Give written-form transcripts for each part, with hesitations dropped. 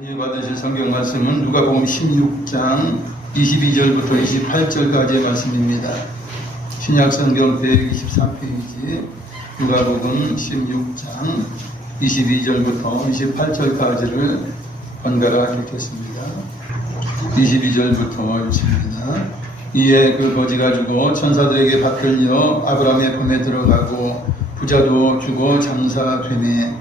은혜 받으실 성경 말씀은 누가복음 16장 22절부터 28절까지의 말씀입니다. 신약 성경 123페이지 누가복음 16장 22절부터 28절까지를 번갈아 읽겠습니다. 22절부터 읽습니다. 이에 그 거지가 죽어 천사들에게 받들려 아브라함의 품에 들어가고 부자도 죽어 장사되매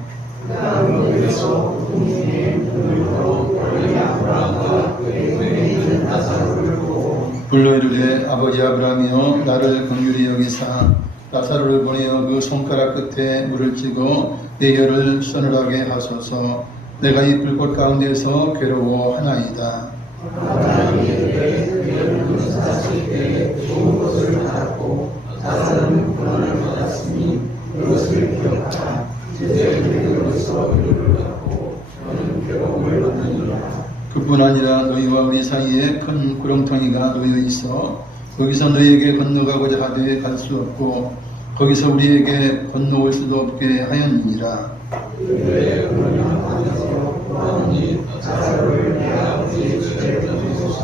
불러 이르되 아버지 아브라함이여 나를 긍휼히 여기사 라사로를 보내어 그 손가락 끝에 물을 찍어 내 혀를 서늘하게 하소서. 내가 이 불꽃 가운데서 괴로워하나이다. 아브라함이 그를 사실 때 좋은 것을 받았고 나사로는 고난을 받았으니 그것을 기억하라. 이제 그로서 의를 받고 너는 괴로움을 받느니라. 그뿐 아니라 너희와 우리 사이에 큰 구렁텅이가 놓여 있어 거기서 너희에게 건너가고자 하되 갈 수 없고 거기서 우리에게 건너올 수도 없게 하였느니라.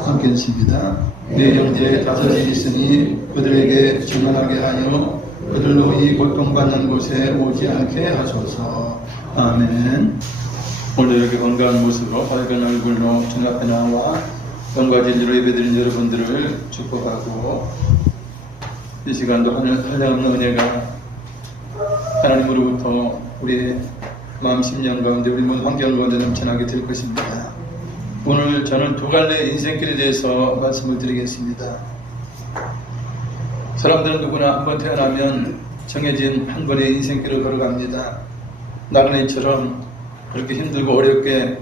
함께 읽습니다. 내 형제 다섯이 있으니 그들에게 증언하게 하여 그들로 이 고통받는 곳에 오지 않게 하소서. 아멘. 오늘 이렇게 건강한 모습으로 밝은 얼굴로 주 앞에 나와 영과 진리로 예배드린 여러분들을 축복하고 이 시간도 한량없는 은혜가 하나님으로부터 우리의 마음 심령 가운데 우리 모든 환경 가운데 넘쳐나게 될 것입니다. 오늘 저는 두 갈래의 인생길에 대해서 말씀을 드리겠습니다. 사람들은 누구나 한 번 태어나면 정해진 한 번의 인생길을 걸어갑니다. 나그네처럼 그렇게 힘들고 어렵게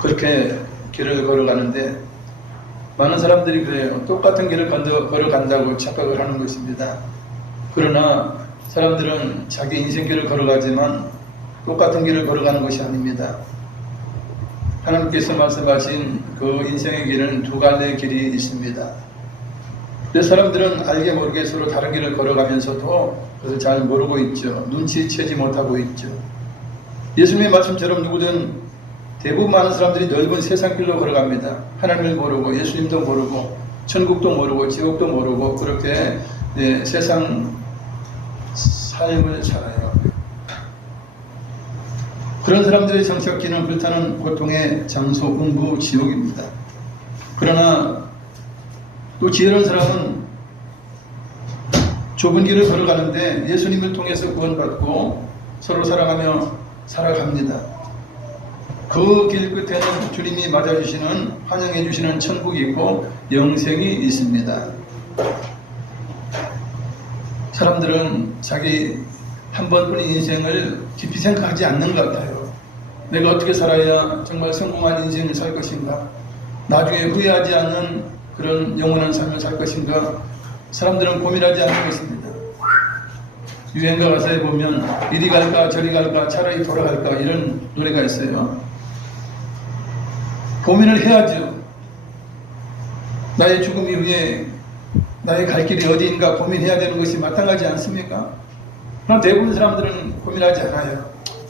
그렇게 길을 걸어가는데 많은 사람들이 그래요. 똑같은 길을 걸어간다고 착각을 하는 것입니다. 그러나 사람들은 자기 인생길을 걸어가지만 똑같은 길을 걸어가는 것이 아닙니다. 하나님께서 말씀하신 그 인생의 길은 두 갈래의 길이 있습니다. 그래서 사람들은 알게 모르게 서로 다른 길을 걸어가면서도 그것을 잘 모르고 있죠. 눈치채지 못하고 있죠. 예수님의 말씀처럼 누구든 대부분 많은 사람들이 넓은 세상길로 걸어갑니다. 하나님을 모르고 예수님도 모르고 천국도 모르고 지옥도 모르고 그렇게 세상 삶을 살아요. 그런 사람들의 정착기는 불타는 고통의 장소 음부 지옥입니다. 그러나 또 지혜로운 사람은 좁은 길을 걸어가는데 예수님을 통해서 구원받고 서로 사랑하며 살아갑니다. 그 길 끝에는 주님이 맞아주시는 환영해 주시는 천국이 있고 영생이 있습니다. 사람들은 자기 한 번뿐인 인생을 깊이 생각하지 않는 것 같아요. 내가 어떻게 살아야 정말 성공한 인생을 살 것인가? 나중에 후회하지 않는 그런 영원한 삶을 살 것인가? 사람들은 고민하지 않는 것입니다. 유행가 가사에 보면 이리 갈까 저리 갈까 차라리 돌아갈까 이런 노래가 있어요. 고민을 해야죠. 나의 죽음 이후에 나의 갈 길이 어디인가 고민해야 되는 것이 마땅하지 않습니까? 그러나 대부분 사람들은 고민하지 않아요.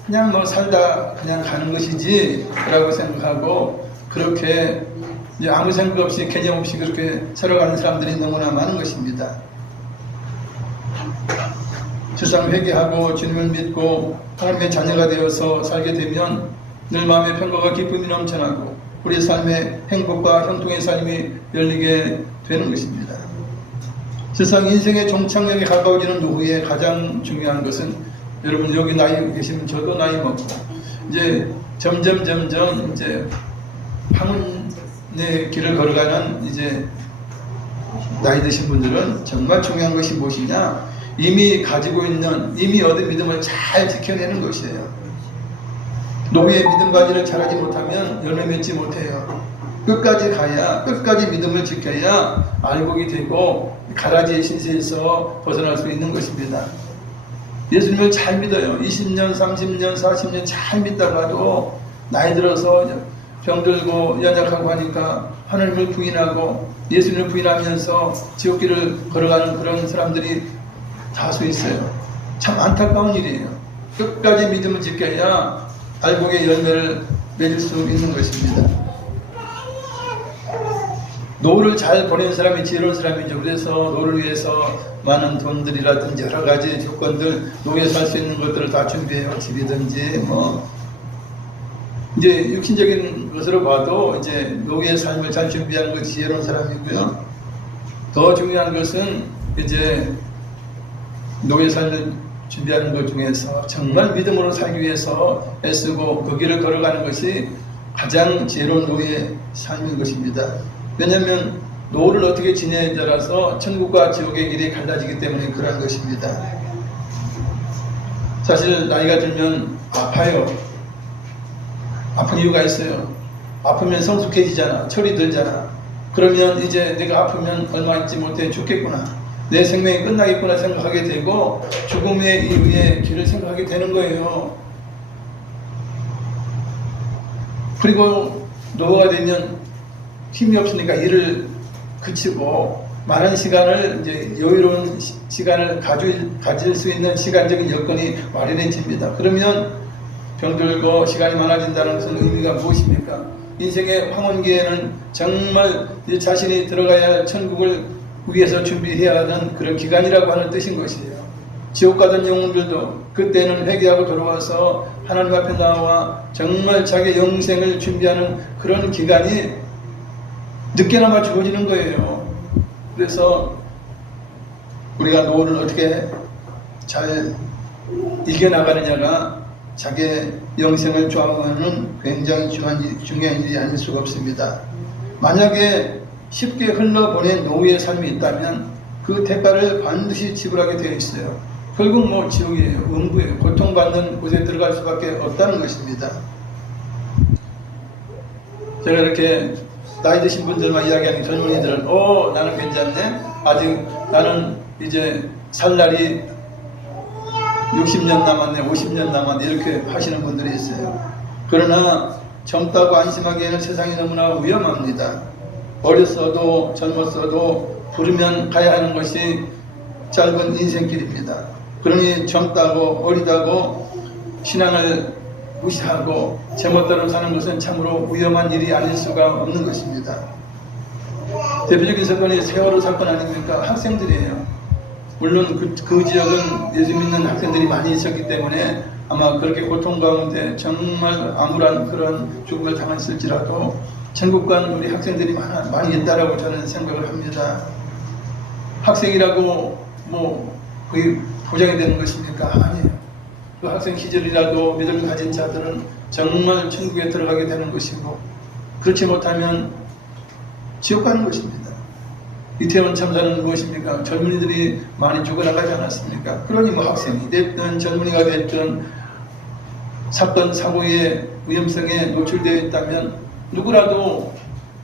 그냥 뭐 살다 그냥 가는 것이지 라고 생각하고 그렇게 이제 아무 생각 없이 개념 없이 그렇게 살아가는 사람들이 너무나 많은 것입니다. 세상 회개하고 주님을 믿고 하나님의 자녀가 되어서 살게 되면 늘 마음의 평강과 기쁨이 넘쳐나고 우리의 삶의 행복과 형통의 삶이 열리게 되는 것입니다. 세상 인생의 종착역에 가까워지는 노후에 가장 중요한 것은 여러분 여기 나이 계시면 저도 나이 먹고 이제 점점 이제 황혼의 길을 걸어가는 이제 나이 드신 분들은 정말 중요한 것이 무엇이냐? 이미 가지고 있는 이미 얻은 믿음을 잘 지켜내는 것이에요. 노후의 믿음 관리를 잘하지 못하면 열매 맺지 못해요. 끝까지 가야 끝까지 믿음을 지켜야 알곡이 되고 가라지의 신세에서 벗어날 수 있는 것입니다. 예수님을 잘 믿어요. 20년, 30년, 40년 잘 믿다가도 나이 들어서 병들고 연약하고 하니까 하나님을 부인하고 예수님을 부인하면서 지옥길을 걸어가는 그런 사람들이 다수 있어요. 참 안타까운 일이에요. 끝까지 믿음을 지켜야 알곡의 열매를 맺을 수 있는 것입니다. 노후를 잘 보낸 사람이 지혜로운 사람이죠. 그래서 노후를 위해서 많은 돈들이라든지 여러 가지 조건들, 노후에서 할 수 있는 것들을 다 준비해요. 집이든지 뭐 이제 육신적인 것으로 봐도 이제 노후의 삶을 잘 준비하는 것이 지혜로운 사람이고요. 더 중요한 것은 이제 노후의 삶을 준비하는 것 중에서 정말 믿음으로 살기 위해서 애쓰고 그 길을 걸어가는 것이 가장 지혜로운 노후의 삶인 것입니다. 왜냐하면 노후를 어떻게 지내냐에 따라서 천국과 지옥의 길이 갈라지기 때문에 그러한 것입니다. 사실 나이가 들면 아파요. 아픈 이유가 있어요. 아프면 성숙해지잖아. 철이 들잖아. 그러면 이제 내가 아프면 얼마 있지 못해 죽겠구나. 내 생명이 끝나겠구나 생각하게 되고 죽음의 이후의 길을 생각하게 되는 거예요. 그리고 노후가 되면 힘이 없으니까 일을 그치고 많은 시간을 이제 여유로운 시간을 가질 수 있는 시간적인 여건이 마련해집니다. 그러면 병들고 시간이 많아진다는 것은 의미가 무엇입니까? 인생의 황혼기에는 정말 자신이 들어가야 할 천국을 위해서 준비해야 하는 그런 기간이라고 하는 뜻인 것이에요. 지옥 가던 영혼들도 그때는 회개하고 돌아와서 하나님 앞에 나와 정말 자기 영생을 준비하는 그런 기간이 늦게나마 주어지는 거예요. 그래서 우리가 노후를 어떻게 잘 이겨나가느냐가 자기의 영생을 좌우하는 굉장히 중요한 일이 아닐 수가 없습니다. 만약에 쉽게 흘러보낸 노후의 삶이 있다면 그 대가를 반드시 지불하게 되어 있어요. 결국 뭐 지옥이에요. 음부예요. 고통받는 곳에 들어갈 수밖에 없다는 것입니다. 제가 이렇게 나이 드신 분들만 이야기하는 젊은이들은 나는 괜찮네. 아직 나는 이제 살 날이 60년 남았네, 50년 남았네 이렇게 하시는 분들이 있어요. 그러나 젊다고 안심하기에는 세상이 너무나 위험합니다. 어렸어도 젊었어도 부르면 가야 하는 것이 짧은 인생길입니다. 그러니 젊다고 어리다고 신앙을 무시하고 제멋대로 사는 것은 참으로 위험한 일이 아닐 수가 없는 것입니다. 대표적인 사건이 세월호 사건 아닙니까? 학생들이에요. 물론 그 지역은 예수 믿는 학생들이 많이 있었기 때문에 아마 그렇게 고통 가운데 정말 암울한 그런 죽음을 당했을지라도 천국 간 우리 학생들이 많이 있다라고 저는 생각을 합니다. 학생이라고 뭐 거의 보장이 되는 것입니까? 아니에요. 그 학생 시절이라도 믿음을 가진 자들은 정말 천국에 들어가게 되는 것이고 그렇지 못하면 지옥 가는 것입니다. 이태원 참사는 무엇입니까? 젊은이들이 많이 죽어나가지 않았습니까? 그러니 뭐 학생이 됐든 젊은이가 됐든 사건 사고의 위험성에 노출되어 있다면 누구라도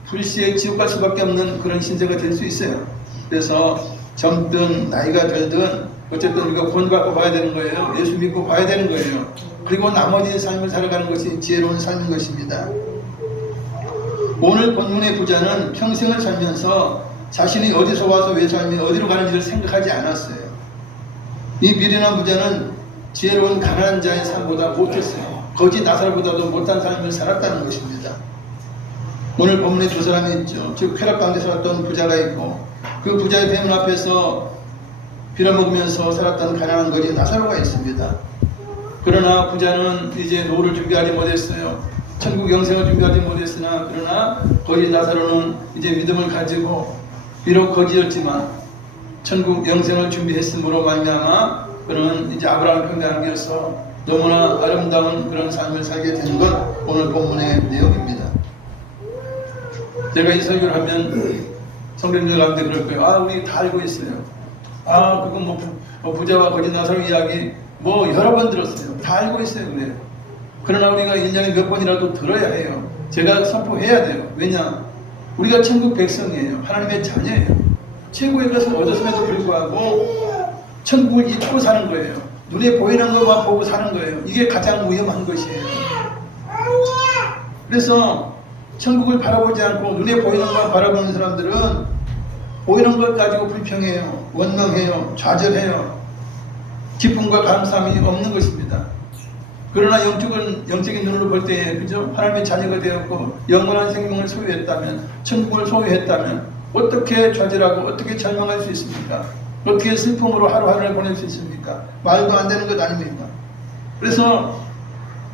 불시에 지옥 갈 수밖에 없는 그런 신세가 될 수 있어요. 그래서 젊든 나이가 들든 어쨌든 우리가 구원받고 봐야 되는 거예요. 예수 믿고 봐야 되는 거예요. 그리고 나머지 삶을 살아가는 것이 지혜로운 삶인 것입니다. 오늘 본문의 부자는 평생을 살면서 자신이 어디서 와서 왜 살며 어디로 가는지를 생각하지 않았어요. 이 미련한 부자는 지혜로운 가난한 자의 삶보다 못했어요. 거지 나살보다도 못한 삶을 살았다는 것입니다. 오늘 본문에 두 사람이 있죠. 즉 쾌락 가운데 살았던 부자가 있고 그 부자의 뱀 앞에서 빌어먹으면서 살았던 가난한 거지 나사로가 있습니다. 그러나 부자는 이제 노후를 준비하지 못했어요. 천국 영생을 준비하지 못했으나 그러나 거지 나사로는 이제 믿음을 가지고 비록 거지였지만 천국 영생을 준비했으므로 말미암아 그는 이제 아브라함 평강에서 너무나 아름다운 그런 삶을 살게 된 것 오늘 본문의 내용입니다. 제가 이 설교를 하면 성도님들 가운데 그럴 거예요. 우리 다 알고 있어요. 그건 뭐 부자와 거지 나사로 이야기 뭐 여러 번 들었어요. 다 알고 있어요. 그래요. 그러나 우리가 1년에 몇 번이라도 들어야 해요. 제가 선포해야 돼요. 왜냐? 우리가 천국 백성이에요. 하나님의 자녀예요. 최고의 것을 얻었음에도 불구하고 천국을 잊고 사는 거예요. 눈에 보이는 것만 보고 사는 거예요. 이게 가장 위험한 것이에요. 그래서 천국을 바라보지 않고 눈에 보이는 것만 바라보는 사람들은 보이는 것 가지고 불평해요. 원망해요. 좌절해요. 기쁨과 감사함이 없는 것입니다. 그러나 영적인 눈으로 볼 때, 그죠? 하나님의 자녀가 되었고, 영원한 생명을 소유했다면, 천국을 소유했다면, 어떻게 좌절하고, 어떻게 절망할 수 있습니까? 어떻게 슬픔으로 하루하루를 보낼 수 있습니까? 말도 안 되는 것 아닙니까? 그래서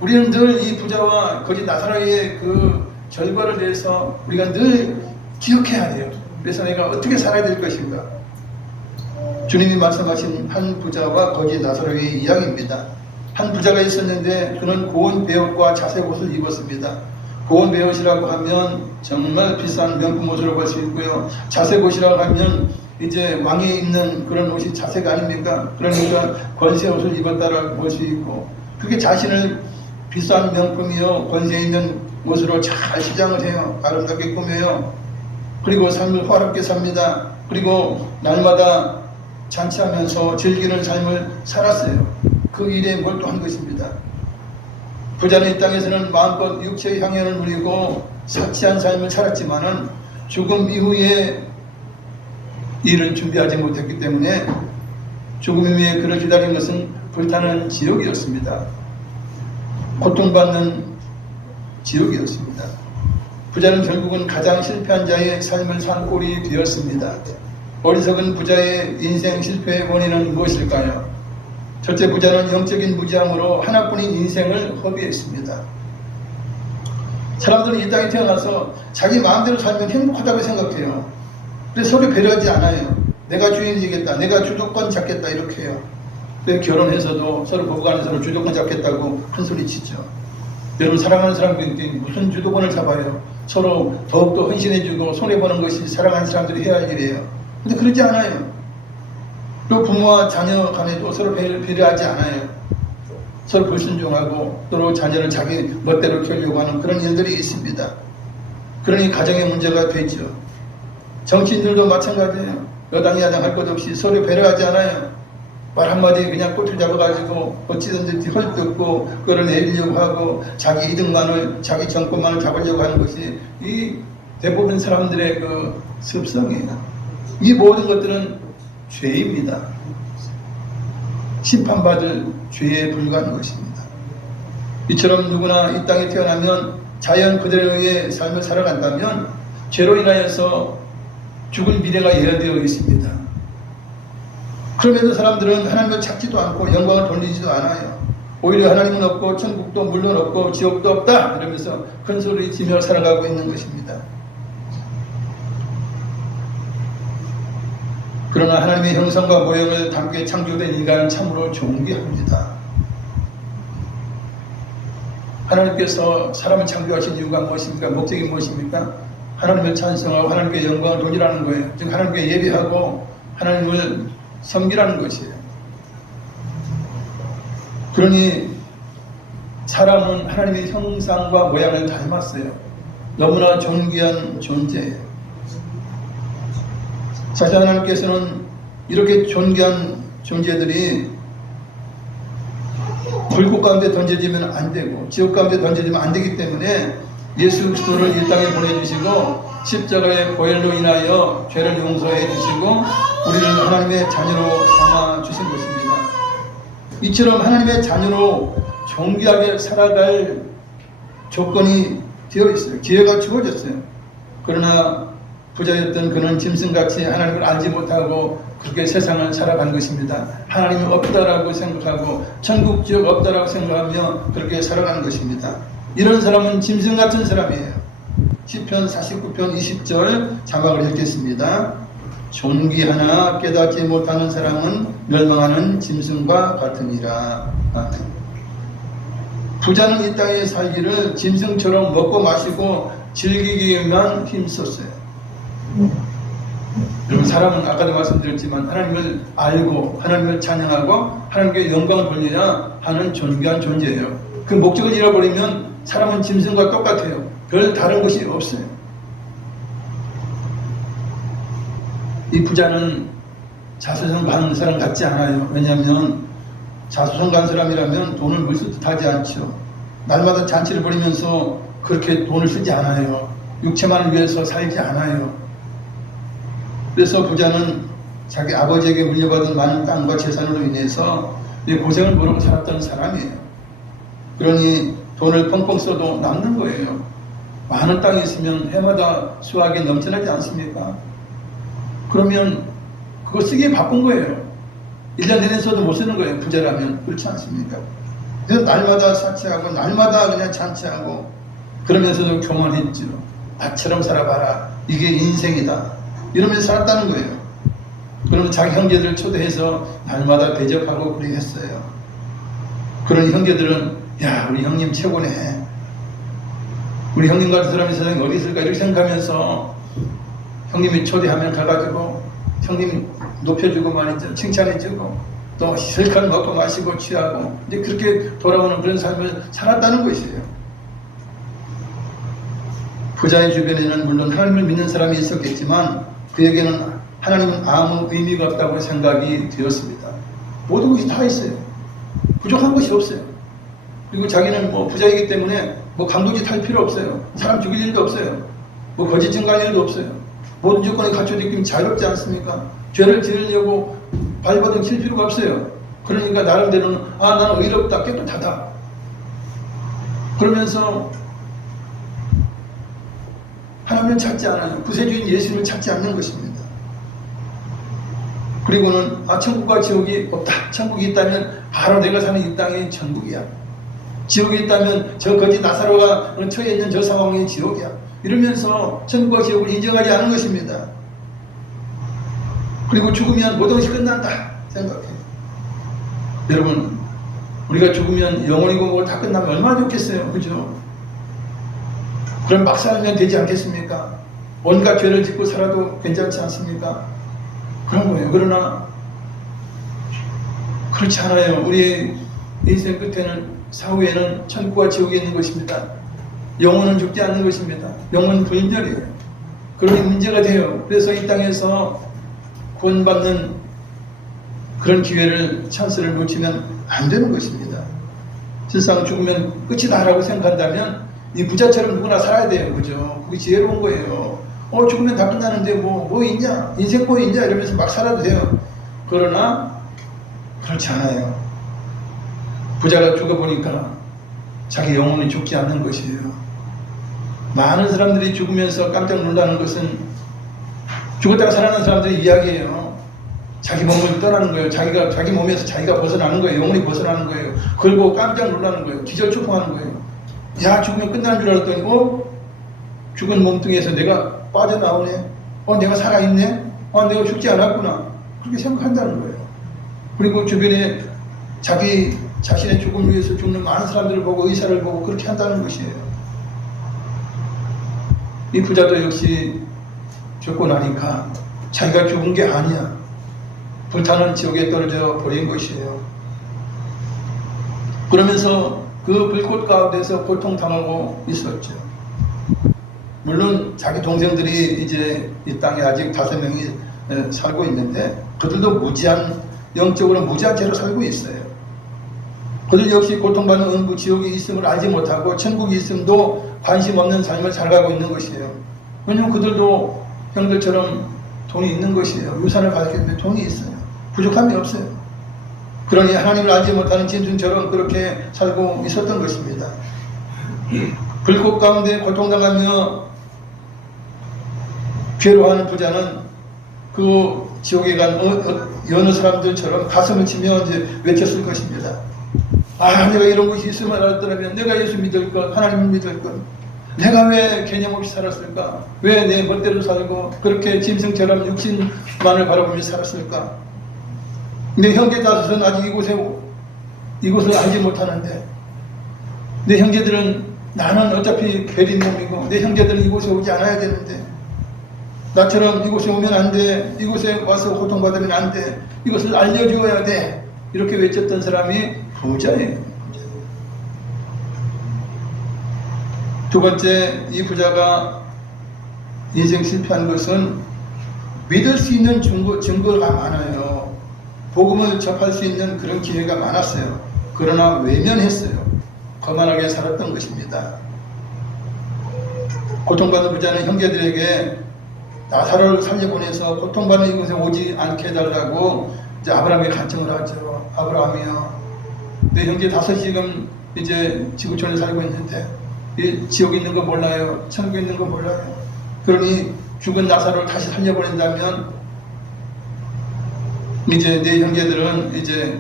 우리는 늘 이 부자와 거짓 나사로의 그 결과를 대해서 우리가 늘 기억해야 해요. 그래서 내가 어떻게 살아야 될 것인가? 주님이 말씀하신 한 부자와 거짓 나사로의 이야기입니다. 한 부자가 있었는데 그는 고운 베옷과 자색 옷을 입었습니다. 고운 베옷이라고 하면 정말 비싼 명품 옷으로 볼 수 있고요. 자색 옷이라고 하면 이제 왕이 입는 그런 옷이 자색 아닙니까? 그러니까 권세 옷을 입었다라고 볼 수 있고, 그게 자신을 비싼 명품이요 권세 있는 옷으로 잘 시장을 해요. 아름답게 꾸며요. 그리고 삶을 화롭게 삽니다. 그리고 날마다 잔치하면서 즐기는 삶을 살았어요. 그 일에 몰두한 것입니다. 부자는 이 땅에서는 마음껏 육체의 향연을 누리고 사치한 삶을 살았지만은 죽음 이후에 일을 준비하지 못했기 때문에 죽음 이후에 그를 기다린 것은 불타는 지옥이었습니다. 고통받는 지옥이었습니다. 부자는 결국은 가장 실패한 자의 삶을 산 꼴이 되었습니다. 어리석은 부자의 인생 실패의 원인은 무엇일까요? 첫째, 부자는 영적인 무지함으로 하나뿐인 인생을 허비했습니다. 사람들은 이 땅에 태어나서 자기 마음대로 살면 행복하다고 생각해요. 그래서 서로 배려하지 않아요. 내가 주인이겠다, 내가 주도권 잡겠다 이렇게 해요. 그래서 결혼해서도 서로 부부간에 서로 주도권 잡겠다고 큰 소리 치죠. 여러분, 사랑하는 사람들끼리 무슨 주도권을 잡아요? 서로 더욱더 헌신해주고 손해보는 것이 사랑하는 사람들이 해야 할 일이에요. 근데 그러지 않아요. 또 부모와 자녀 간에도 서로 배려하지 않아요. 서로 불순종하고 서로 자녀를 자기 멋대로 키우려고 하는 그런 일들이 있습니다. 그러니 가정의 문제가 되죠. 정치인들도 마찬가지예요. 여당 야당 할 것 없이 서로 배려하지 않아요. 말 한마디 그냥 꼬투리 잡아가지고 어찌든지 헐뜯고 그걸 내리려고 하고 자기 이득만을, 자기 정권만을 잡으려고 하는 것이 이 대부분 사람들의 그 습성이에요. 이 모든 것들은 죄입니다. 심판받을 죄에 불과한 것입니다. 이처럼 누구나 이 땅에 태어나면 자연 그대로의 삶을 살아간다면 죄로 인하여서 죽을 미래가 예언되어 있습니다. 그럼에도 사람들은 하나님을 찾지도 않고 영광을 돌리지도 않아요. 오히려 하나님은 없고 천국도 물론 없고 지옥도 없다 이러면서 큰 소리 치며 살아가고 있는 것입니다. 그러나 하나님의 형상과 모형을 담게 창조된 인간은 참으로 존귀합니다. 하나님께서 사람을 창조하신 이유가 무엇입니까? 목적이 무엇입니까? 하나님을 찬송하고 하나님께 영광을 돌리라는 거예요. 즉 하나님께 예배하고 하나님을 섬기라는 것이에요. 그러니 사람은 하나님의 형상과 모양을 닮았어요. 너무나 존귀한 존재예요. 사실 하나님께서는 이렇게 존귀한 존재들이 불꽃 가운데 던져지면 안 되고 지옥 가운데 던져지면 안 되기 때문에 예수 그리스도를 이 땅에 보내주시고 십자가의 보혈로 인하여 죄를 용서해 주시고 우리를 하나님의 자녀로 삼아 주신 것입니다. 이처럼 하나님의 자녀로 존귀하게 살아갈 조건이 되어 있어요. 기회가 주어졌어요. 그러나 부자였던 그는 짐승같이 하나님을 알지 못하고 그렇게 세상을 살아간 것입니다. 하나님이 없다라고 생각하고 천국 지옥 없다라고 생각하며 그렇게 살아간 것입니다. 이런 사람은 짐승 같은 사람이에요. 시편 49편 20절 자막을 읽겠습니다. 존귀하나 깨닫지 못하는 사람은 멸망하는 짐승과 같으니라. 아멘. 부자는 이 땅에 살기를 짐승처럼 먹고 마시고 즐기기에만 힘썼어요. 여러분, 사람은 아까도 말씀드렸지만 하나님을 알고 하나님을 찬양하고 하나님께 영광을 돌려야 하는 존귀한 존재예요. 그 목적을 잃어버리면 사람은 짐승과 똑같아요. 별 다른 것이 없어요. 이 부자는 자수성 가는 사람 같지 않아요. 왜냐하면 자수성 간 사람이라면 돈을 물쓰듯 하지 않죠. 날마다 잔치를 벌이면서 그렇게 돈을 쓰지 않아요. 육체만을 위해서 살지 않아요. 그래서 부자는 자기 아버지에게 물려받은 많은 땅과 재산으로 인해서 고생을 모르고 살았던 사람이에요. 그러니 돈을 펑펑 써도 남는 거예요. 많은 땅이 있으면 해마다 수확이 넘쳐나지 않습니까? 그러면 그거 쓰기에 바쁜 거예요. 1년 내내 써도 못 쓰는 거예요. 부자라면. 그렇지 않습니까? 그래서 날마다 사치하고 날마다 그냥 잔치하고 그러면서도 교만했죠. 나처럼 살아봐라. 이게 인생이다. 이러면서 살았다는 거예요. 그러면 자기 형제들을 초대해서 날마다 대접하고 그렇게 했어요. 그런 형제들은 야, 우리 형님 최고네. 우리 형님 같은 사람이 세상에 어디 있을까 이렇게 생각하면서 형님이 초대하면 가가지고 형님 높여주고 말이죠. 칭찬해주고 또 실컷 먹고 마시고 취하고 이제 그렇게 돌아오는 그런 삶을 살았다는 것이에요. 부자의 주변에는 물론 하나님을 믿는 사람이 있었겠지만 그에게는 하나님은 아무 의미가 없다고 생각이 되었습니다. 모든 것이 다 있어요. 부족한 것이 없어요. 그리고 자기는 뭐 부자이기 때문에 뭐 강도짓 할 필요 없어요. 사람 죽일 일도 없어요. 뭐 거짓 증거할 일도 없어요. 모든 조건이 갖춰져 있기 자유롭지 않습니까? 죄를 지으려고 발버둥 칠 필요가 없어요. 그러니까 나름대로는 아, 나는 의롭다, 깨끗하다. 그러면서 하나님을 찾지 않아요. 구세주인 예수를 찾지 않는 것입니다. 그리고는 아, 천국과 지옥이 없다. 천국이 있다면 바로 내가 사는 이 땅이 천국이야. 지옥이 있다면 저 거지 나사로가 처해 있는 저 상황이 지옥이야. 이러면서 천국과 지옥을 인정하지 않은 것입니다. 그리고 죽으면 모든 것이 끝난다 생각해요. 여러분, 우리가 죽으면 영혼이고 뭐 다 끝나면 얼마나 좋겠어요. 그죠? 그럼 막 살면 되지 않겠습니까? 온갖 죄를 짓고 살아도 괜찮지 않습니까? 그런 거예요. 그러나 그렇지 않아요. 우리의 인생 끝에는 사후에는 천국과 지옥이 있는 것입니다. 영혼은 죽지 않는 것입니다. 영혼은 불멸이에요. 그러니 문제가 돼요. 그래서 이 땅에서 구원받는 그런 기회를, 찬스를 놓치면 안 되는 것입니다. 세상 죽으면 끝이다라고 생각한다면 이 부자처럼 누구나 살아야 돼요. 그죠? 그게 지혜로운 거예요. 죽으면 다 끝나는데 뭐 있냐? 인생 뭐 있냐? 이러면서 막 살아도 돼요. 그러나 그렇지 않아요. 부자가 죽어보니까 자기 영혼이 죽지 않는 것이에요. 많은 사람들이 죽으면서 깜짝 놀라는 것은 죽었다가 살아난 사람들의 이야기예요. 자기 몸을 떠나는 거예요. 자기 몸에서 자기가 벗어나는 거예요. 영혼이 벗어나는 거예요. 그걸 보고 깜짝 놀라는 거예요. 기절초풍하는 거예요. 야, 죽으면 끝나는 줄 알았더니 죽은 몸뚱이에서 내가 빠져나오네. 내가 살아있네. 내가 죽지 않았구나. 그렇게 생각한다는 거예요. 그리고 주변에 자기 자신의 죽음을 위해서 죽는 많은 사람들을 보고 의사를 보고 그렇게 한다는 것이에요. 이 부자도 역시 죽고 나니까 자기가 죽은 게 아니야. 불타는 지옥에 떨어져 버린 것이에요. 그러면서 그 불꽃 가운데서 고통당하고 있었죠. 물론 자기 동생들이 이제 이 땅에 아직 5명이 살고 있는데 그들도 영적으로 무지한 채로 살고 있어요. 그들 역시 고통받는 음부 지옥이 있음을 알지 못하고 천국이 있음도 관심 없는 삶을 살아가고 있는 것이에요. 왜냐하면 그들도 형들처럼 돈이 있는 것이에요. 유산을 받았기 때문에 돈이 있어요. 부족함이 없어요. 그러니 하나님을 알지 못하는 짐승처럼 그렇게 살고 있었던 것입니다. 불꽃 가운데 고통당하며 괴로워하는 부자는 그 지옥에 간 여느 사람들처럼 가슴을 치며 이제 외쳤을 것입니다. 내가 이런 것이 있으면 알았더라면 내가 예수 믿을 것, 하나님을 믿을 것, 내가 왜 개념 없이 살았을까? 왜 내 멋대로 살고 그렇게 짐승처럼 육신만을 바라보며 살았을까? 내 형제 다섯은 아직 이곳을 알지 못하는데 내 형제들은 나는 어차피 베린 놈이고 내 형제들은 이곳에 오지 않아야 되는데 나처럼 이곳에 오면 안 돼. 이곳에 와서 고통받으면 안 돼. 이것을 알려주어야 돼. 이렇게 외쳤던 사람이 부자예요. 두 번째, 이 부자가 인생 실패한 것은 믿을 수 있는 증거가 많아요. 복음을 접할 수 있는 그런 기회가 많았어요. 그러나 외면했어요. 거만하게 살았던 것입니다. 고통받는 부자는 형제들에게 나사로를 살려보내서 고통받는 이곳에 오지 않게 해달라고 이제 아브라함이 간청을 하죠. 아브라함이요, 내 형제 5이 지금 이제 지구촌에 살고 있는데 이 지옥에 있는 거 몰라요. 천국에 있는 거 몰라요. 그러니 죽은 나사로를 다시 살려보낸다면 이제 내 형제들은 이제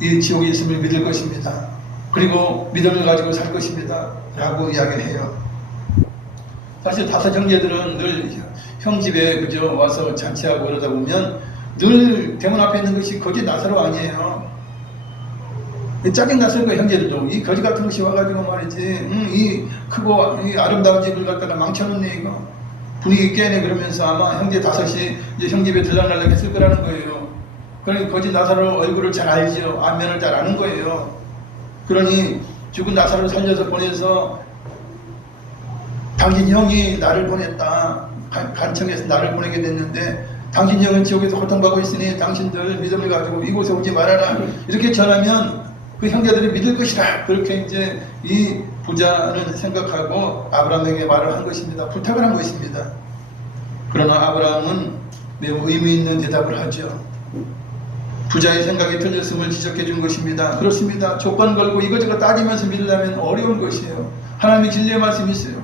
이 지옥에 있음을 믿을 것입니다. 그리고 믿음을 가지고 살 것입니다. 라고 이야기를 해요. 사실 다섯 형제들은 늘 형 집에 그저 와서 잔치하고 그러다 보면 늘 대문 앞에 있는 것이 거지 나사로 아니에요. 짜증 났을 거예요. 형제들도 이 거지 같은 것이 와가지고 말이지 이 크고 이 아름다운 집을 갖다가 망쳐놓네 이거 분위기 깨네 그러면서 아마 형제 다섯이 이제 형 집에 들락날락 했을 거라는 거예요. 그러니 거지 나사로 얼굴을 잘 알죠. 안면을 잘 아는 거예요. 그러니 죽은 나사로를 살려서 보내서 당신 형이 나를 보냈다. 간청해서 나를 보내게 됐는데 당신 형은 지옥에서 고통받고 있으니 당신들 믿음을 가지고 이곳에 오지 말아라. 이렇게 전하면 그 형제들이 믿을 것이라. 그렇게 이제 이 부자는 생각하고 아브라함에게 말을 한 것입니다. 부탁을 한 것입니다. 그러나 아브라함은 매우 의미 있는 대답을 하죠. 부자의 생각이 틀렸음을 지적해 준 것입니다. 그렇습니다. 조건 걸고 이것저것 따지면서 믿으려면 어려운 것이에요. 하나님의 진리의 말씀이 있어요.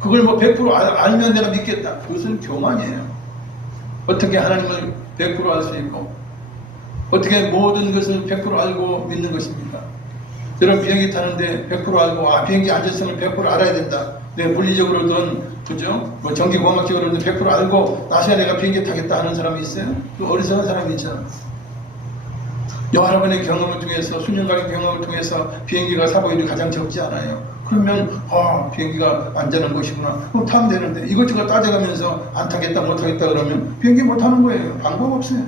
그걸 뭐 100% 알면 내가 믿겠다. 그것은 교만이에요. 어떻게 하나님을 100% 알 수 있고 어떻게 모든 것을 100% 알고 믿는 것입니까? 여러분 비행기 타는데 100% 알고 비행기 안전성을 100% 알아야 된다. 내 물리적으로든 그죠? 뭐 전기공학적으로든 100% 알고 나서야 내가 비행기 타겠다 하는 사람이 있어요? 그 어리석은 사람이 있잖아. 여러 번의 경험을 통해서 수년간의 경험을 통해서 비행기가 사고율이 가장 적지 않아요. 그러면 비행기가 안전한 것이구나. 그럼 타면 되는데 이것저것 따져가면서 안 타겠다 못 타겠다 그러면 비행기 못 타는 거예요. 방법 없어요.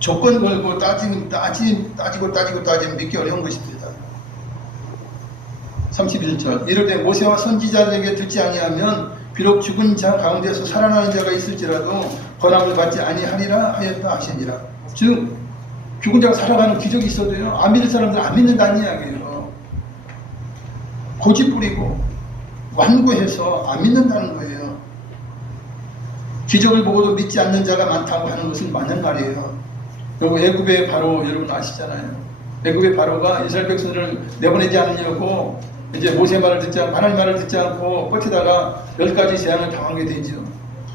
조건 걸고 따지고 믿기 어려운 것입니다. 31절 이르되 모세와 선지자들에게 듣지 아니하면 비록 죽은 자 가운데서 살아나는 자가 있을지라도 권함을 받지 아니하리라 하였다 하시니라. 즉 죽은 자가 살아가는 기적이 있어도요 안 믿을 사람들 안 믿는다는 이야기예요. 고집 부리고 완고해서 안 믿는다는 거예요. 기적을 보고도 믿지 않는 자가 많다고 하는 것은 맞는 말이에요. 그리고 애굽의 바로 여러분 아시잖아요. 애굽의 바로가 이스라엘 백성들을 내보내지 않으려고 이제 모세 말을 듣지 않고 하나님 말을 듣지 않고 버티다가 10가지 재앙을 당하게 되죠.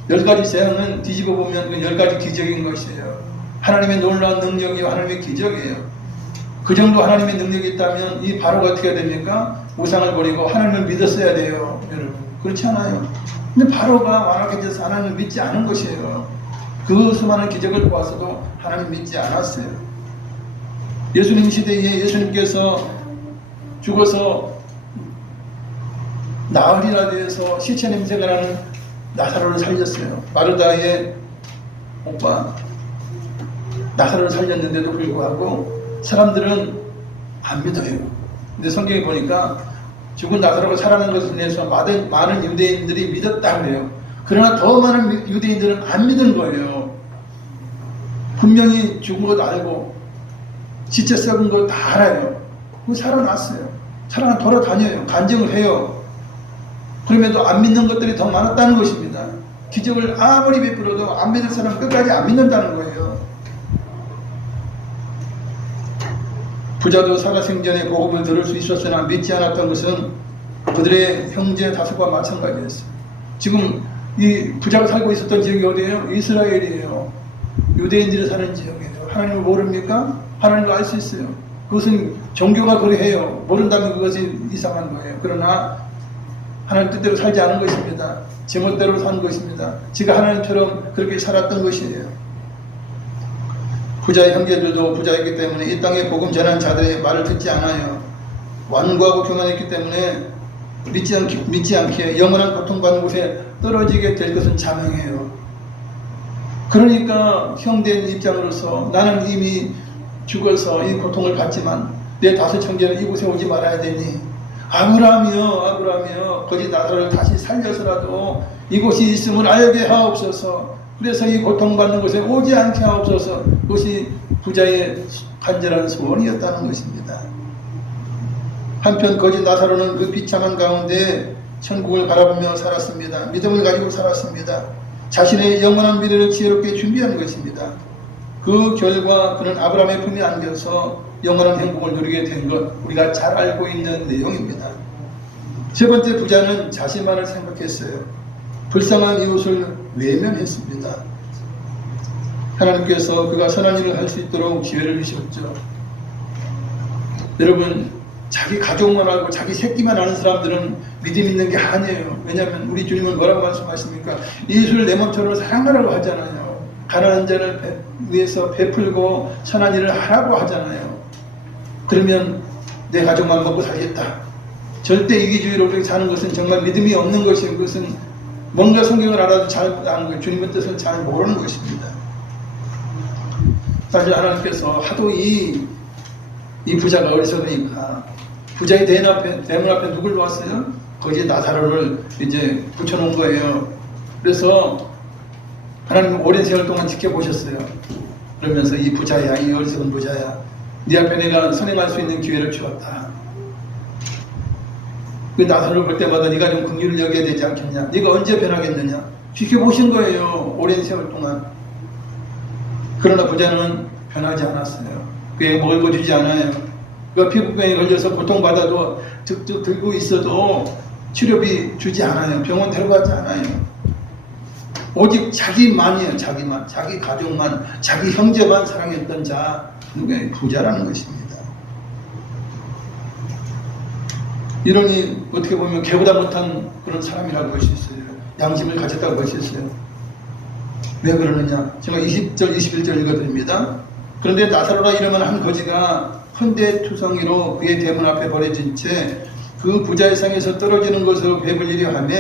10가지 재앙은 뒤집어 보면 그 10가지 기적인 것이에요. 하나님의 놀라운 능력이 하나님의 기적이에요. 그 정도 하나님의 능력이 있다면 이 바로가 어떻게 됩니까? 우상을 버리고 하나님을 믿었어야 돼요. 여러분 그렇지 않아요. 근데 바로가 완악해져서 하나님을 믿지 않은 것이에요. 그 수많은 기적을 보았어도 하나님 믿지 않았어요. 예수님 시대에 예수님께서 죽어서 나흘이나 되어서 시체 냄새가 나는 나사로를 살렸어요. 마르다의 오빠 나사로를 살렸는데도 불구하고 사람들은 안 믿어요. 근데 성경에 보니까 죽은 나사로가 살아난 것에 대해서 많은 유대인들이 믿었다고 해요. 그러나 더 많은 유대인들은 안 믿은 거예요. 분명히 죽은 것 알고 시체 썩은 거 다 알아요. 그거 살아났어요. 살아나 돌아다녀요. 간증을 해요. 그럼에도 안 믿는 것들이 더 많았다는 것입니다. 기적을 아무리 베풀어도 안 믿을 사람은 끝까지 안 믿는다는 거예요. 부자도 살아생전에 복음을 들을 수 있었으나 믿지 않았던 것은 그들의 형제 다섯과 마찬가지였어요. 지금 이 부자가 살고 있었던 지역이 어디예요? 이스라엘이에요. 유대인들이 사는 지역이에요. 하나님을 모릅니까? 하나님을 알 수 있어요. 그것은 종교가 그래해요. 모른다면 그것이 이상한 거예요. 그러나 하나님 뜻대로 살지 않은 것입니다. 제멋대로 산 것입니다. 지가 하나님처럼 그렇게 살았던 것이에요. 부자의 형제들도 부자였기 때문에 이 땅에 복음 전한 자들의 말을 듣지 않아요. 완고하고 교만했기 때문에 믿지 않기에 영원한 고통받는 곳에 떨어지게 될 것은 자명해요. 그러니까 형제인 입장으로서 나는 이미 죽어서 이 고통을 받지만 내 다섯 형제는 이곳에 오지 말아야 되니 아브라함이여 거짓 나사로를 다시 살려서라도 이곳이 있음을 알게 하옵소서. 그래서 이 고통받는 곳에 오지 않게 하옵소서. 그것이 부자의 간절한 소원이었다는 것입니다. 한편 거짓 나사로는 그 비참한 가운데 천국을 바라보며 살았습니다. 믿음을 가지고 살았습니다. 자신의 영원한 미래를 지혜롭게 준비한 것입니다. 그 결과 그는 아브라함의 품에 안겨서 영원한 행복을 누리게 된 것 우리가 잘 알고 있는 내용입니다. 세 번째 부자는 자신만을 생각했어요. 불쌍한 이웃을 외면했습니다. 하나님께서 그가 선한 일을 할 수 있도록 기회를 주셨죠. 여러분, 자기 가족만 알고 자기 새끼만 아는 사람들은 믿음 있는 게 아니에요. 왜냐하면 우리 주님은 뭐라고 말씀하십니까? 이웃을 내 몸처럼 사랑하라고 하잖아요. 가난한 자를 위해서 베풀고 선한 일을 하라고 하잖아요. 그러면 내 가족만 먹고 살겠다. 절대 이기주의로 그렇게 사는 것은 정말 믿음이 없는 것이에요. 그것은 뭔가 성경을 알아도 잘 아는 거예요. 주님의 뜻을 잘 모르는 것입니다. 사실 하나님께서 하도 이 부자가 어리석으니까 부자의 대문 앞에 누굴 놓았어요? 거기에 나사로를 이제 붙여놓은 거예요. 그래서 하나님은 오랜 세월 동안 지켜보셨어요. 그러면서 이 부자야, 이 어리석은 부자야, 네 앞에 내가 선행할 수 있는 기회를 주었다. 그 나사로를 볼 때마다 네가 좀 긍휼을 여겨야 되지 않겠냐? 네가 언제 변하겠느냐? 지켜보신 거예요. 오랜 세월 동안. 그러나 부자는 변하지 않았어요. 그에 먹을 거 주지 않아요. 그 피부병에 걸려서 고통받아도 득득 들고 있어도 치료비 주지 않아요. 병원 데려가지 않아요. 오직 자기만이에요. 자기만, 자기 가족만, 자기 형제만 사랑했던 자, 그게 부자라는 것입니다. 이러니 어떻게 보면 개보다 못한 그런 사람이라고 볼 수 있어요. 양심을 가졌다고 볼 수 있어요. 왜 그러느냐? 제가 20절, 21절 읽어드립니다. 그런데 나사로라 이름은 한 거지가 헌대투성이로 그의 대문 앞에 버려진 채 그 부자의 상에서 떨어지는 것으로 배불리려 하며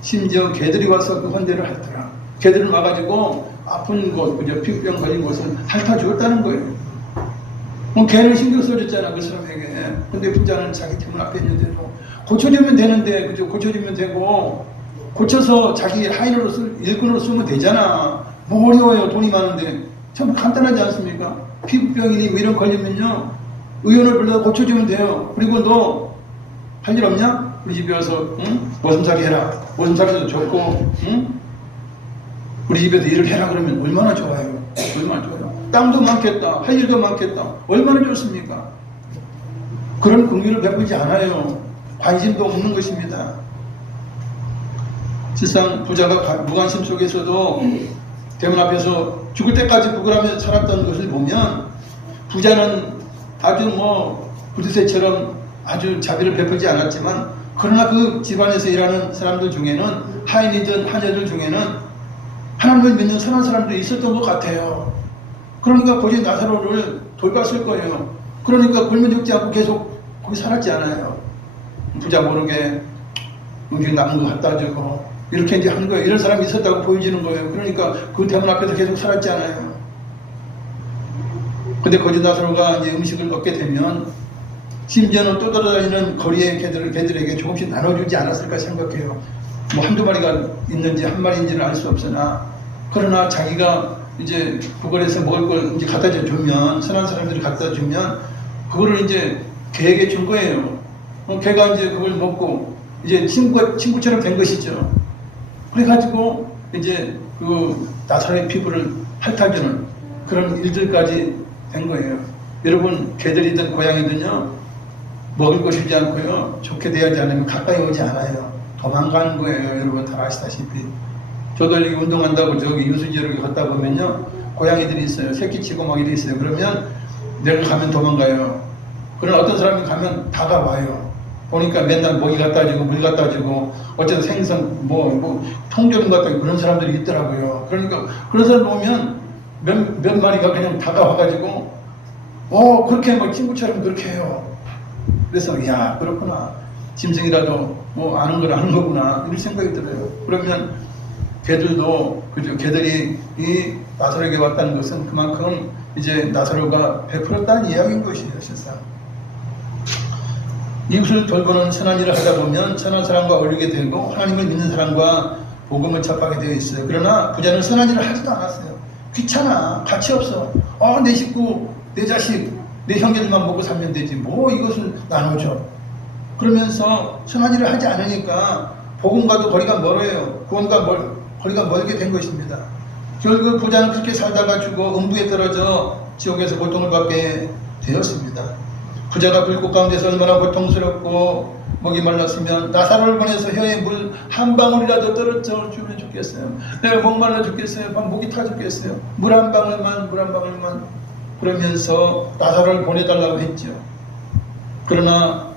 심지어 개들이 와서 그 헌대를 핥더라. 개들을 와가지고 아픈 곳, 그죠? 피부병 걸린 곳을 핥아주었다는 거예요. 개는 신경 써줬잖아, 그 사람에게. 근데 부자는 자기 대문 앞에 있는데도 고쳐주면 되는데, 그죠? 고쳐주면 되고, 고쳐서 자기 하인으로 일꾼으로 쓰면 되잖아. 뭐 어려워요, 돈이 많은데. 참 간단하지 않습니까? 피부병이니 뭐 이런 걸리면요, 의원을 불러서 고쳐주면 돼요. 그리고 너 할 일 없냐? 우리 집에 와서 응? 머슴살이 해라. 머슴살이도 좋고, 응? 우리 집에서 일을 해라 그러면 얼마나 좋아요. 얼마나 좋아요. 땅도 많겠다. 할 일도 많겠다. 얼마나 좋습니까? 그런 긍휼을 베풀지 않아요. 관심도 없는 것입니다. 실상 부자가 무관심 속에서도 대문 앞에서 죽을 때까지 부끄러움에 살았던 것을 보면 부자는 아주 뭐 부두새처럼 아주 자비를 베풀지 않았지만, 그러나 그 집안에서 일하는 사람들 중에는, 하인이든 하녀들 중에는 하나님을 믿는 선한 사람도 있었던 것 같아요. 그러니까 거기 나사로를 돌봤을 거예요. 그러니까 굶어 죽지 않고 계속 거기 살았지 않아요. 부자 모르게 음식 남은 거 갖다 주고 이렇게 이제 하는 거예요. 이런 사람이 있었다고 보여지는 거예요. 그러니까 그 대문 앞에서 계속 살았지 않아요. 근데 거기 나사로가 이제 음식을 먹게 되면 심지어는 또 돌아다니는 거리의 개들에게 조금씩 나눠주지 않았을까 생각해요. 뭐 한두 마리가 있는지 한 마리인지는 알 수 없으나, 그러나 자기가 이제 그걸에서 먹을 걸 이제 갖다 주면, 선한 사람들이 갖다 주면 그거를 이제 개에게 준 거예요. 개가 이제 그걸 먹고 이제 친구처럼 된 것이죠. 그래가지고 이제 그 나사로의 피부를 핥아주는 그런 일들까지 된 거예요. 여러분, 개들이든 고양이든요, 먹을 거 주지 않고요, 좋게 대하지 않으면 가까이 오지 않아요. 도망가는 거예요. 여러분 다 아시다시피. 저도 여기 운동한다고 저기 유수지역에 걷다 보면요, 고양이들이 있어요. 새끼치고 막 이리 있어요. 그러면 내가 가면 도망가요. 그러나 어떤 사람이 가면 다가와요. 보니까 맨날 먹이 갖다 주고 물 갖다 주고 어쨌든 생선 뭐 통조림 갖다 주고 그런 사람들이 있더라고요. 그러니까 그런 사람 보면 몇 마리가 그냥 다가와가지고 그렇게 뭐 친구처럼 그렇게 해요. 그래서 야, 그렇구나. 짐승이라도 뭐 아는 걸 아는 거구나, 이런 생각이 들어요. 그러면 개들도, 그죠? 개들이 이 나사로에게 왔다는 것은 그만큼 이제 나사로가 베풀었다는 이야기인 것이에요, 실상. 이웃을 돌보는 선한 일을 하다 보면 선한 사람과 어울리게 되고 하나님을 믿는 사람과 복음을 접하게 되어 있어요. 그러나 부자는 선한 일을 하지도 않았어요. 귀찮아, 가치 없어. 내 식구, 내 자식, 내 형제들만 먹고 살면 되지, 뭐 이것을 나누죠. 그러면서 선한 일을 하지 않으니까 복음과도 거리가 멀어요. 구원과 거리가 멀게 된 것입니다. 결국 부자는 그렇게 살다가 죽어 음부에 떨어져 지옥에서 고통을 받게 되었습니다. 부자가 불꽃 가운데서 얼마나 고통스럽고 목이 말랐으면 나사로를 보내서 혀에 물 한 방울이라도 떨어져 주면 좋겠어요. 내가 목말라 죽겠어요. 목이 타 죽겠어요. 물 한 방울만 그러면서 나사로를 보내달라고 했죠. 그러나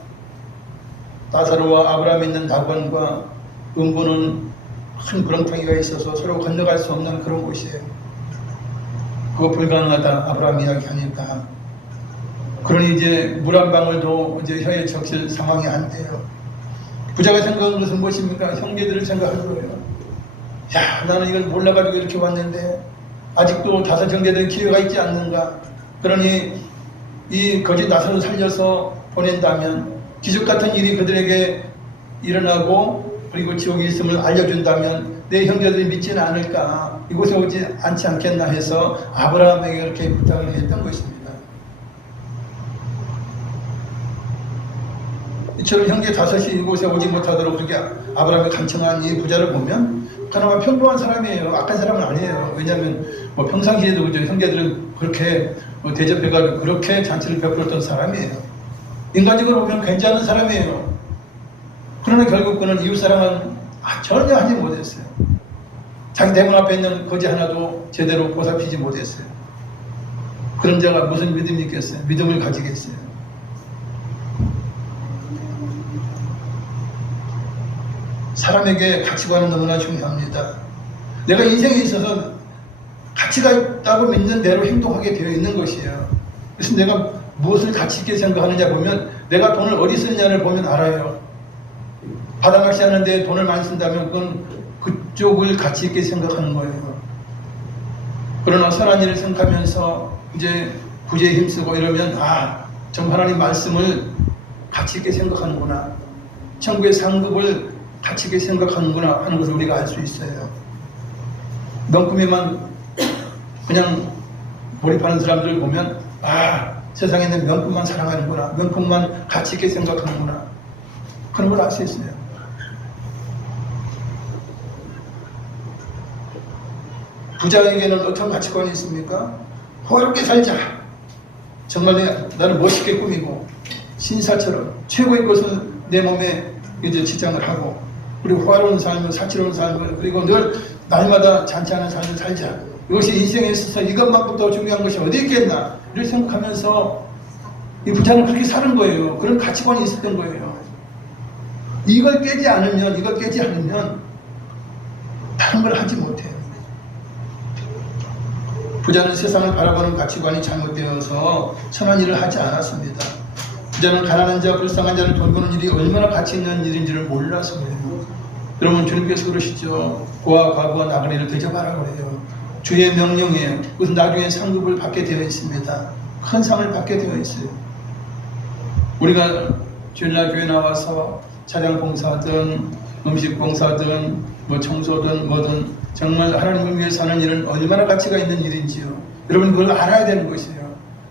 나사로와 아브라함이 있는 낙원과 음부는 큰 구렁텅이가 있어서 서로 건너갈 수 없는 그런 곳이에요. 그거 불가능하다 아브라함 이야기하니까. 그러니 이제 물 한 방울도 이제 혀에 적실 상황이 안 돼요. 부자가 생각한 것은 무엇입니까? 형제들을 생각할 거예요. 야, 나는 이걸 몰라가지고 이렇게 왔는데 아직도 다섯 형제들 기회가 있지 않는가? 그러니 이 거짓 나사로 살려서 보낸다면 기적 같은 일이 그들에게 일어나고 그리고 지옥이 있음을 알려준다면 내 형제들이 믿지는 않을까? 이곳에 오지 않지 않겠나 해서 아브라함에게 그렇게 부탁을 했던 것입니다. 이처럼 형제 다섯이 이곳에 오지 못하도록 그렇게 아브라함이 간청한 이 부자를 보면 그나마 평범한 사람이에요. 악한 사람은 아니에요. 왜냐하면 뭐 평상시에도 그죠, 형제들은 그렇게 대접해가지고 그렇게 잔치를 베풀었던 사람이에요. 인간적으로 보면 괜찮은 사람이에요. 그러나 결국 그는 이웃사랑은 전혀 하지 못했어요. 자기 대문 앞에 있는 거지 하나도 제대로 보살피지 못했어요. 그런 자가 무슨 믿음이 있겠어요? 믿음을 가지겠어요? 사람에게 가치관은 너무나 중요합니다. 내가 인생에 있어서 가치가 있다고 믿는 대로 행동하게 되어 있는 것이에요. 그래서 내가 무엇을 가치 있게 생각하느냐 보면 내가 돈을 어디 쓰느냐를 보면 알아요. 바다 낚시하는데 돈을 많이 쓴다면 그건 그쪽을 가치 있게 생각하는 거예요. 그러나 선한 일을 생각하면서 이제 구제에 힘쓰고 이러면 정말 하나님 말씀을 가치 있게 생각하는구나. 천국의 상급을 가치 있게 생각하는구나 하는 것을 우리가 알 수 있어요. 명품에만 그냥 몰입하는 사람들을 보면 세상에 있는 명품만 사랑하는구나, 명품만 가치 있게 생각하는구나, 그런 걸 알 수 있어요. 부자에게는 어떤 가치관이 있습니까? 호화롭게 살자. 정말 나는 멋있게 꾸미고 신사처럼 최고의 것을 내 몸에 이제 지장을 하고, 그리고 호화로운 삶을, 사치로운 삶을, 그리고 늘 날마다 잔치하는 삶을 살자. 이것이 인생에 있어서 이것만큼 더 중요한 것이 어디 있겠나 이렇게 생각하면서 이 부자는 그렇게 사는 거예요. 그런 가치관이 있었던 거예요. 이걸 깨지 않으면 다른 걸 하지 못해요. 부자는 세상을 바라보는 가치관이 잘못되어서 선한 일을 하지 않았습니다. 부자는 가난한 자, 불쌍한 자를 돌보는 일이 얼마나 가치 있는 일인지를 몰라서 그래요. 여러분, 주님께서 그러시죠. 고아, 과부와 나그네를 대접하라 그래요. 주의 명령이에요. 그것은 나중에 상급을 받게 되어 있습니다. 큰 상을 받게 되어 있어요. 우리가 주일날 교회 나와서 차량 봉사든 음식 봉사든 뭐 청소든 뭐든 정말 하나님을 위해서 하는 일은 얼마나 가치가 있는 일인지요. 여러분 그걸 알아야 되는 것이에요.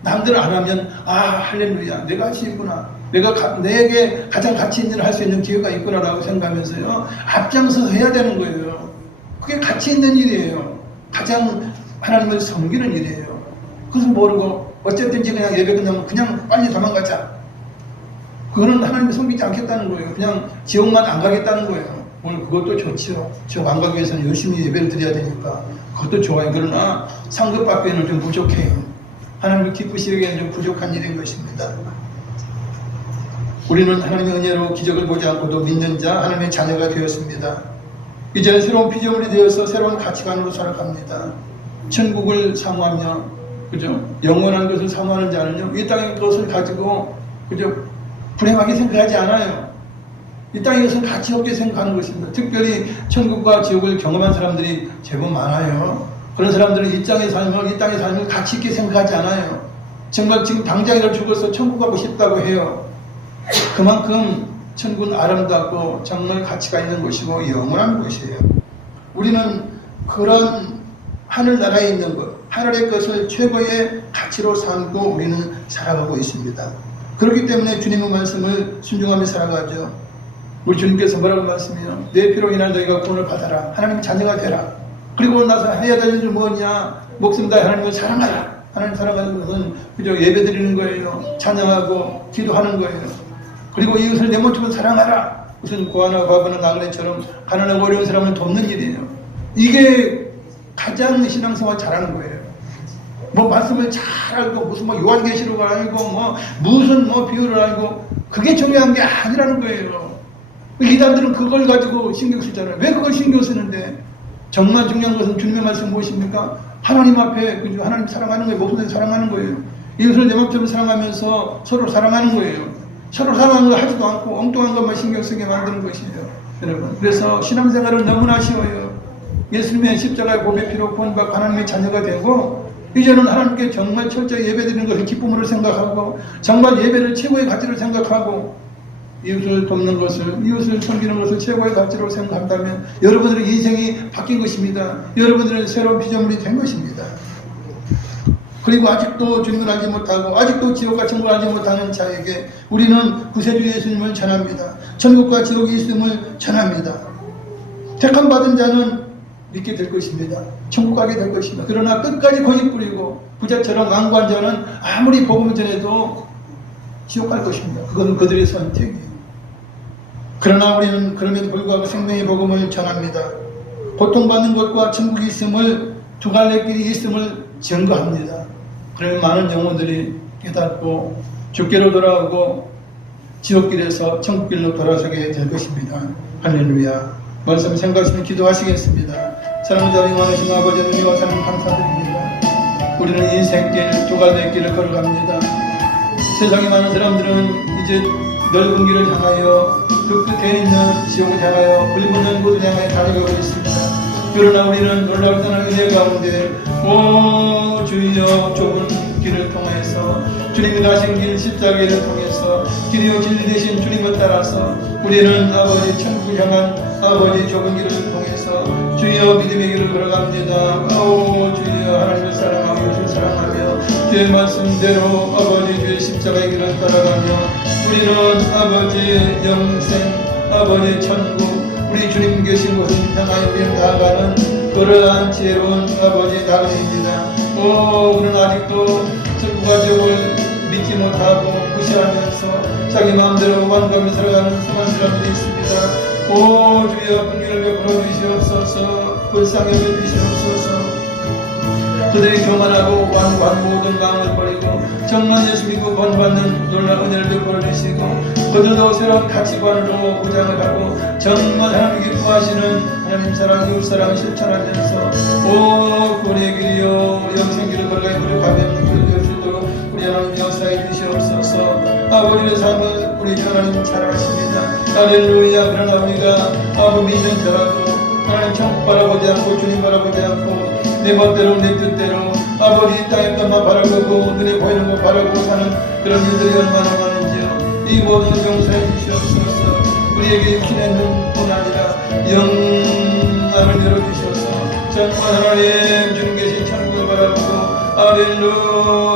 남들 안 하면 할렐루야, 내가 할 수 있구나, 내게 가장 가치 있는 일을 할 수 있는 기회가 있구나라고 생각하면서요 앞장서서 해야 되는 거예요. 그게 가치 있는 일이에요. 가장 하나님을 섬기는 일이에요. 그것을 모르고 어쨌든지 그냥 예배 끝나면 그냥 빨리 도망가자, 그거는 하나님을 섬기지 않겠다는 거예요. 그냥 지옥만 안 가겠다는 거예요. 오늘 그것도 좋지요. 지옥 안 가기 위해서는 열심히 예배를 드려야 되니까 그것도 좋아요. 그러나 상급 받기에는 좀 부족해요. 하나님을 기쁘시기에는 좀 부족한 일인 것입니다. 우리는 하나님의 은혜로 기적을 보지 않고도 믿는 자, 하나님의 자녀가 되었습니다. 이제는 새로운 피조물이 되어서 새로운 가치관으로 살아갑니다. 천국을 사모하며, 그죠? 영원한 것을 사모하는 자는요, 이 땅의 것을 가지고, 그죠? 불행하게 생각하지 않아요. 이 땅의 것은 가치 없게 생각하는 것입니다. 특별히 천국과 지옥을 경험한 사람들이 제법 많아요. 그런 사람들은 이 땅의 삶을 가치 있게 생각하지 않아요. 정말 지금 당장이라도 죽어서 천국 가고 싶다고 해요. 그만큼 천국은 아름답고 정말 가치가 있는 곳이고 영원한 곳이에요. 우리는 그런 하늘나라에 있는 것, 하늘의 것을 최고의 가치로 삼고 우리는 살아가고 있습니다. 그렇기 때문에 주님의 말씀을 순종하며 살아가죠. 우리 주님께서 뭐라고 말씀해요? 내 피로 인하여 너희가 구원을 받아라. 하나님의 자녀가 되라. 그리고 나서 해야 될 일은 뭐냐? 목숨 다해 하나님을 사랑하라. 하나님 사랑하는 것은 그저 예배 드리는 거예요. 찬양하고 기도하는 거예요. 그리고 이웃을 내 몸처럼 사랑하라. 무슨 고아나 과부나 나그네처럼 가난하고 어려운 사람을 돕는 일이에요. 이게 가장 신앙생활 잘하는 거예요. 뭐 말씀을 잘 알고 무슨 뭐 요한계시록을 알고 뭐 무슨 뭐 비유를 알고 그게 중요한 게 아니라는 거예요. 이단들은 그걸 가지고 신경 쓰잖아요. 왜 그걸 신경 쓰는데? 정말 중요한 것은 주님의 말씀 무엇입니까? 하나님 앞에 그죠? 하나님 사랑하는 거예요. 목숨을 사랑하는 거예요. 이웃을 내 마음처럼 사랑하면서 서로 사랑하는 거예요. 서로 사랑하는 거 하지도 않고 엉뚱한 것만 신경 쓰게 만드는 것이에요. 여러분. 그래서 신앙생활은 너무나 쉬워요. 예수님의 십자가의 보배 피로 구원받고 하나님의 자녀가 되고 이제는 하나님께 정말 철저히 예배드리는 것을 기쁨으로 생각하고 정말 예배를 최고의 가치로 생각하고 이웃을 돕는 것을, 이웃을 섬기는 것을 최고의 가치로 생각한다면 여러분들의 인생이 바뀐 것입니다. 여러분들은 새로운 피조물이 된 것입니다. 그리고 아직도 주님을 알지 못하고 아직도 지옥과 천국을 알지 못하는 자에게 우리는 구세주 예수님을 전합니다. 천국과 지옥이 있음을 전합니다. 택함받은 자는 믿게 될 것입니다. 천국 가게 될 것입니다. 그러나 끝까지 거짓 부리고 부자처럼 완고한 자는 아무리 복음을 전해도 지옥 갈 것입니다. 그건 그들의 선택이에요. 그러나 우리는 그럼에도 불구하고 생명의 복음을 전합니다. 고통받는 것과 천국이 있음을, 두 갈래 길이 있음을 증거합니다. 그러면 많은 영혼들이 깨닫고 주께로 돌아오고 지옥길에서 천국길로 돌아서게 될 것입니다. 할렐루야. 말씀 생각하시면 기도하시겠습니다. 사랑하는 자비 많으신 아버지 은혜와 사랑 감사드립니다. 우리는 인생길, 두 갈래 길을 걸어갑니다. 세상에 많은 사람들은 이제 넓은 길을 향하여 그 끝에 있는 지옥을 향하여 불붙는 곳을 향하여 달려가고 있습니다. 그러나 우리는 놀라운 은혜 가운데 오 주여 좁은 길을 통해서 주님이 가신 길 십자가를 통해서 길이요 진리 되신 주님을 따라서 우리는 아버지 천국을 향한 아버지 좁은 길을 통해서 주여 믿음의 길을 걸어갑니다. 오 주여 하나님을 사랑하고 이웃을 사랑하며 주의 말씀대로 아버지 주의 십자가의 길을 따라가며 우리는 아버지 영생 아버지 천국 우리 주님 계신 곳을 향하여 우리는 나아가는 그러한 지혜로운 아버지 나그네입니다. 우리는 아직도 천국과 지옥을 믿지 못하고 무시하면서 자기 마음대로 완전히 살아가는 수많은 사람들이 있습니다. 주여 아픈 길을 베풀어 주시옵소서. 불쌍히 여겨 주시옵소서. 그들이 교만하고 완고한 모든 마음을 버리고 정말 예수 믿고 번받는 놀라운 은혜를 베풀어 주시고 그들도 새로운 가치관으로 무장을 하고 정말 하나님 기뻐하시는 하나님 사랑, 이웃 사랑을 실천하면서 구원의 길이요 우리 영생 길을 걸어가 노력하면 그될 수 있도록 우리 하나님 역사해 주시옵소서. 아버지의 삶을 우리 하나님 사랑하십니다. 할렐루야. 그러나 우리가 믿는 자라도 하나님 천국 바라보지 않고 주님 바라보지 않고 내 멋대로 내 뜻대로 아버지 땅의 것만 바라보고 눈에 보이는 것 바라보고 사는 그런 일들이 얼마나 많은지요. 이 모든 용서해 주시옵소서. 우리에게 육신의 눈뿐 아니라 영안을 열어주셔서 정말 하나님 주님 계신 천국을 바라보고 할렐루야.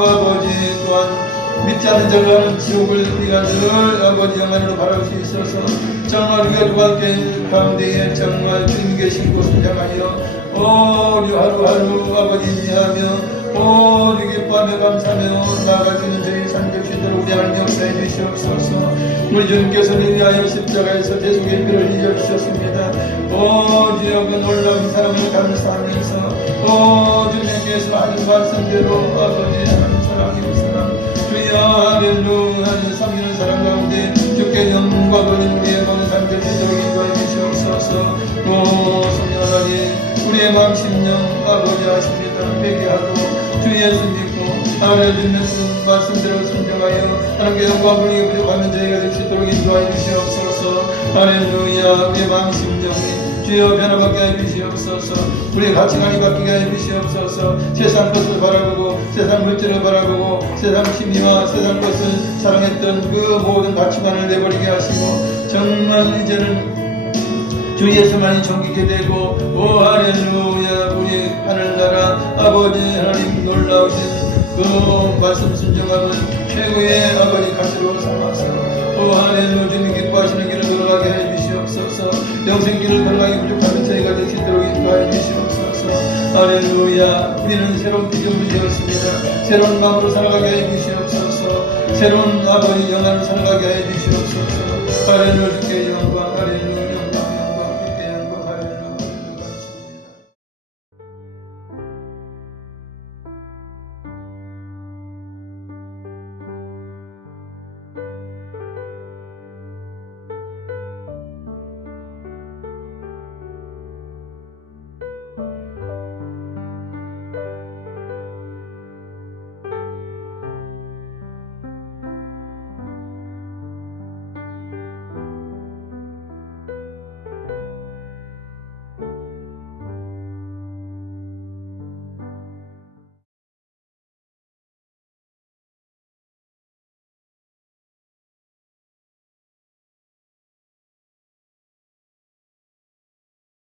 아버지 또한 믿지 않는 자가 지옥을 우리가 늘 아버지 영안으로 바라볼 수 있어서 정말 우리가 주관길 가운데에 정말 주님 계신 곳을 향하여 우리 하루하루 아버지 인내하며 우리 기뻐하며 감사하며 나아갈 수 있는 저희 삶 될 수 있도록 우리 하나님 역사해 주시옵소서. 우리 주님께서는 위하여 십자가에서 대속의 피를 흘려 주셨습니다. 주여 그 놀라운 사랑을 감사하면서 주님께서 하는 말씀대로 아버지 하나님 사랑이 사랑 주여 할렐루야 하나님 섬기는 사람 가운데 주께 영광과 돌린 우리의 모든 삶 될 수 있도록 인도해 주시옵소서. 성령 하나님 우리의 마음 심령 아버지 하십니다. 회개하고 주 예수 믿고 하나님의 말씀대로 순종하여 하나님께 영광 돌리기 부족하면 저희가 될 수 있도록 인도하여 주시옵소서. 할렐루야. 우리의 마음 심령이 주여 변화받게 해 주시옵소서. 우리의 가치관이 바뀌게 해 주시옵소서. 세상 것을 바라보고 세상 물질을 바라보고 세상 취미와 세상 것을 사랑했던 그 모든 가치관을 내버리게 하시고 정말 이제는 주 예수만이 섬기게 되고 할렐루야. 우리 하늘나라 아버지 하나님 놀라우신 그 말씀 순종함은 최고의 아버지 가치로 삼아서 할렐루야. 주님 기뻐하시는 길을 걸어가게 해 주시옵소서. 영생길을 걸어가기 부족하면 저희가 될 수 있도록 인도하여 주시옵소서. 할렐루야. 우리는 새로운 피조물이 되었습니다. 새로운 마음으로 살아가게 해 주시옵소서. 새로운 아버지 영안을 살아가게 해 주시옵소서. 할렐루야. 주께 영광